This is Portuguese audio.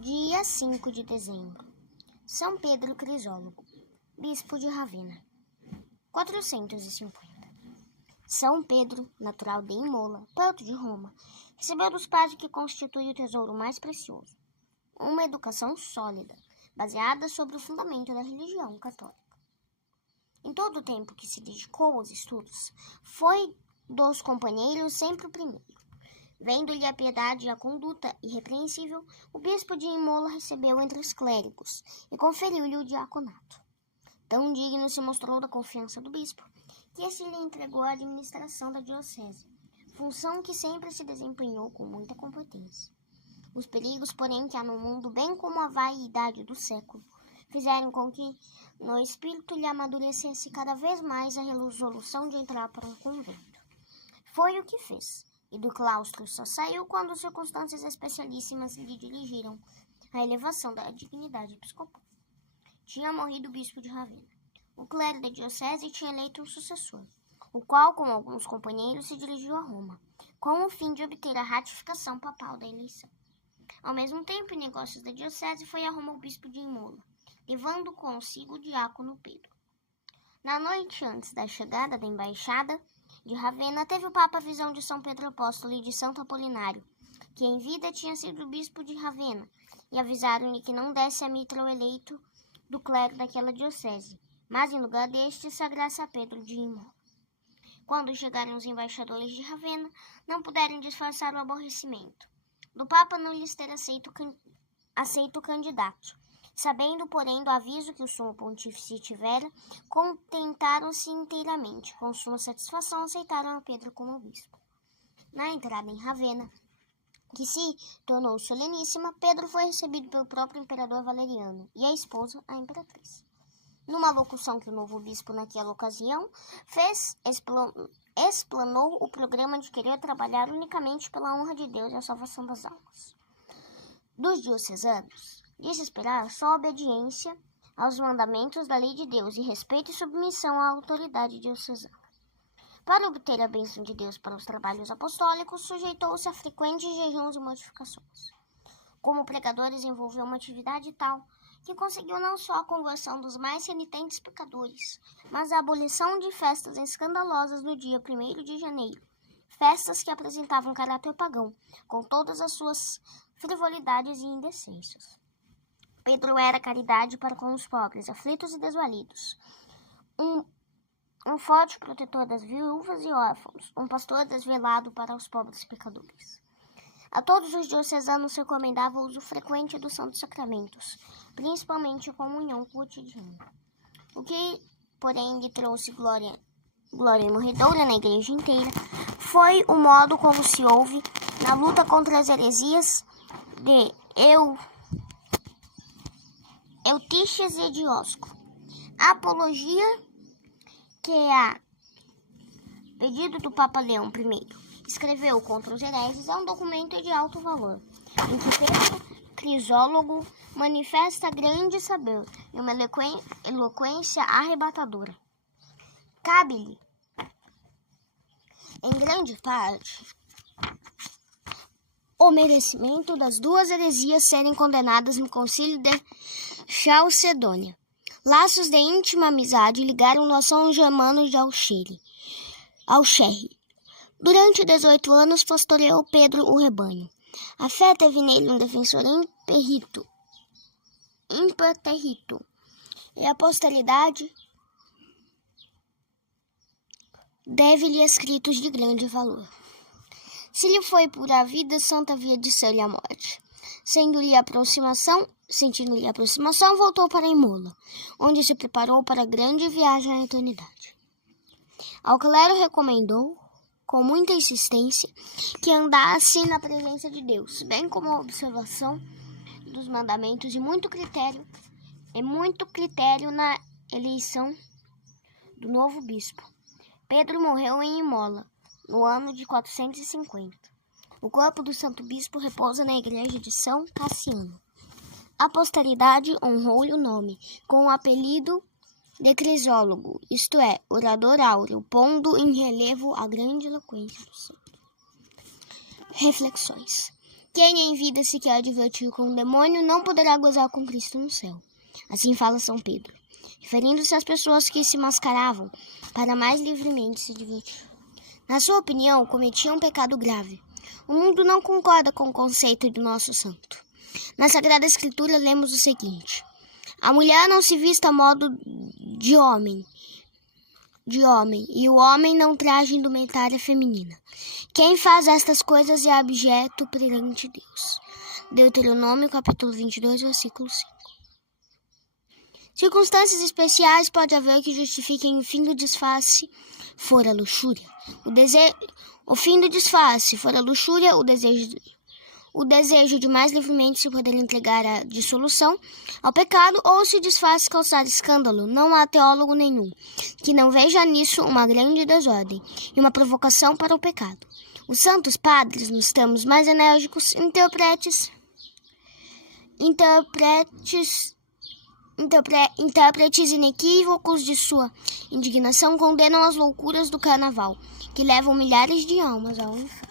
Dia 5 de dezembro. São Pedro Crisólogo, bispo de Ravenna. 450. São Pedro, natural de Imola, perto de Roma, recebeu dos padres que constitui o tesouro mais precioso, uma educação sólida, baseada sobre o fundamento da religião católica. Em todo o tempo que se dedicou aos estudos, foi dos companheiros sempre o primeiro. Vendo-lhe a piedade e a conduta irrepreensível, o bispo de Imola recebeu entre os clérigos e conferiu-lhe o diaconato. Tão digno se mostrou da confiança do bispo, que este lhe entregou a administração da diocese, função que sempre se desempenhou com muita competência. Os perigos, porém, que há no mundo, bem como a vaidade do século, fizeram com que no espírito lhe amadurecesse cada vez mais a resolução de entrar para um convento. Foi o que fez, e do claustro só saiu quando circunstâncias especialíssimas lhe dirigiram a elevação da dignidade episcopal. Tinha morrido o bispo de Ravenna. O clero da diocese tinha eleito um sucessor, o qual, com alguns companheiros, se dirigiu a Roma, com o fim de obter a ratificação papal da eleição. Ao mesmo tempo, em negócios da diocese, foi a Roma o bispo de Imola, levando consigo o diácono Pedro. Na noite antes da chegada da embaixada de Ravenna, teve o Papa a visão de São Pedro Apóstolo e de Santo Apolinário, que em vida tinha sido bispo de Ravenna, e avisaram-lhe que não desse a mitra ao eleito do clero daquela diocese, mas em lugar deste sagrasse a Pedro de Imola. Quando chegaram os embaixadores de Ravenna, não puderam disfarçar o aborrecimento do Papa não lhes ter aceito o candidato. Sabendo, porém, do aviso que o sumo pontífice tivera, contentaram-se inteiramente. Com suma satisfação, aceitaram a Pedro como bispo. Na entrada em Ravenna, que se tornou soleníssima, Pedro foi recebido pelo próprio imperador Valeriano e a esposa, a imperatriz. Numa locução que o novo bispo, naquela ocasião, fez, explanou o programa de querer trabalhar unicamente pela honra de Deus e a salvação das almas. Dos diocesanos, disse esperar só obediência aos mandamentos da lei de Deus e respeito e submissão à autoridade diocesana. Para obter a bênção de Deus para os trabalhos apostólicos, sujeitou-se a frequentes jejuns e mortificações. Como pregador, desenvolveu uma atividade tal que conseguiu não só a conversão dos mais renitentes pecadores, mas a abolição de festas escandalosas no dia 1º de janeiro, festas que apresentavam caráter pagão, com todas as suas frivolidades e indecências. Pedro era caridade para com os pobres, aflitos e desvalidos, um forte protetor das viúvas e órfãos, um pastor desvelado para os pobres pecadores. A todos os diocesanos se recomendava o uso frequente dos santos sacramentos, principalmente a comunhão cotidiana. O que, porém, lhe trouxe glória morredoura na igreja inteira foi o modo como se houve na luta contra as heresias de Eutíchias e Diosco. A apologia que, a pedido do Papa Leão I, escreveu contra os hereges é um documento de alto valor, em que Pedro Crisólogo manifesta grande saber e uma eloquência arrebatadora. Cabe-lhe, em grande parte, o merecimento das duas heresias serem condenadas no concílio de Chalcedônia. Laços de íntima amizade ligaram-no a São Germano de Auxerre. Durante 18 anos pastoreou Pedro o rebanho. A fé teve nele um defensor impertérrito, e a posteridade deve-lhe escritos de grande valor. Se lhe foi por a vida, santa havia de ser-lhe a morte. Sentindo-lhe a aproximação, voltou para Imola, onde se preparou para a grande viagem à eternidade. Ao clero recomendou, com muita insistência, que andasse na presença de Deus, bem como a observação dos mandamentos e muito critério na eleição do novo bispo. Pedro morreu em Imola, no ano de 450. O corpo do santo bispo repousa na igreja de São Cassiano. A posteridade honrou-lhe o nome, com o apelido de Crisólogo, isto é, orador áureo, pondo em relevo a grande eloquência do santo. Reflexões. Quem em vida se quer divertir com o demônio não poderá gozar com Cristo no céu. Assim fala São Pedro, referindo-se às pessoas que se mascaravam para mais livremente se divertir. Na sua opinião, cometiam um pecado grave. O mundo não concorda com o conceito do nosso santo. Na Sagrada Escritura lemos o seguinte: a mulher não se vista a modo de homem, e o homem não traje indumentária feminina. Quem faz estas coisas é abjeto perante Deus. Deuteronômio capítulo 22, versículo 5. Circunstâncias especiais pode haver que justifiquem o fim do disfarce, for a luxúria. O fim do disfarce, for a luxúria, o desejo de mais livremente se poder entregar à dissolução, ao pecado, ou se o disfarce causar escândalo. Não há teólogo nenhum que não veja nisso uma grande desordem e uma provocação para o pecado. Os santos padres, nos termos mais enérgicos, intérpretes inequívocos de sua indignação, condenam as loucuras do carnaval, que levam milhares de almas ao inferno.